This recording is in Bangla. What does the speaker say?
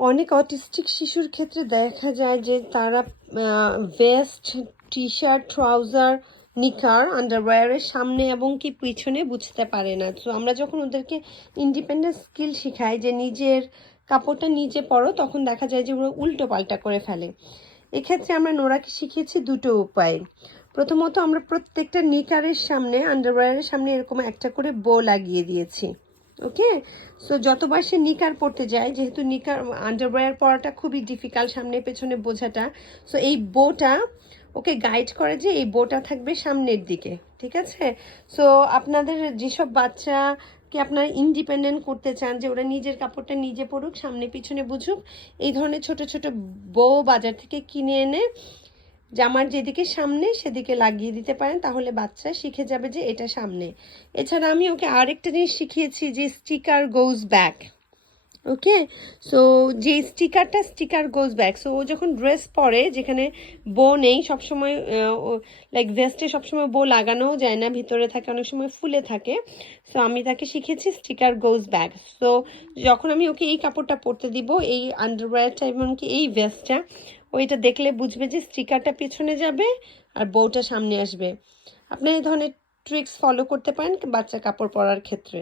অনেক অটিস্টিক শিশুর ক্ষেত্রে দেখা যায় যে তারা ভেস্ট, টি শার্ট, ট্রাউজার, নিকার, আন্ডারওয়্যারের সামনে এবং কি পিছনে বুঝতে পারে না। তো আমরা যখন ওদেরকে ইন্ডিপেন্ডেন্ট স্কিল শেখাই যে নিজের কাপড়টা নিজে পরো, তখন দেখা যায় যে ওরা উল্টো পাল্টা করে ফেলে। এক্ষেত্রে আমরা নোরাকে শিখিয়েছি দুটো উপায়। প্রথমত আমরা প্রত্যেকটা নিকারের সামনে, আন্ডারওয়্যারের সামনে এরকম একটা করে বো লাগিয়ে দিয়েছি। ওকে, সো যতবার সে নিকার পরতে যায়, যেহেতু নিকার আন্ডারওয়্যার পরাটা খুবই ডিফিকাল্ট সামনে পেছনে বোঝাটা, সো এই বোটা ওকে গাইড করে যে এই বোটা থাকবে সামনের দিকে। ঠিক আছে, সো আপনাদের যেসব বাচ্চাকে আপনারা ইন্ডিপেন্ডেন্ট করতে চান যে ওরা নিজের কাপড়টা নিজে পরুক, সামনে পিছনে বুঝুক, এই ধরনের ছোট ছোট বো বাজার থেকে কিনে এনে জামার যেদিকে সামনে সেদিকে লাগিয়ে দিতে পারেন, তাহলে বাচ্চা শিখে যাবে যে এটা সামনে। এছাড়া আমি ওকে আরেকটা জিনিস শিখিয়েছি যে স্টিকার গোজ ব্যাক। ওকে, সো যে স্টিকার গোজ ব্যাক, সো ও যখন ড্রেস পরে যেখানে বো নেই সবসময়, লাইক ভেস্টে সবসময় বো লাগানোও যায় না, ভিতরে থাকে, অনেক সময় ফুলে থাকে। সো আমি তাকে শিখেছি স্টিকার গোজ ব্যাক। সো যখন আমি ওকে এই কাপড়টা পরতে দিব, এই আন্ডারওয়্যারটা এমনকি এই ভেস্টটা, ওইটা দেখলে বুঝবে যে স্টিকারটা পেছনে যাবে আর বউটা সামনে আসবে। আপনি এই ধরনের ট্রিক্স ফলো করতে পারেন বাচ্চা কাপড় পরার ক্ষেত্রে।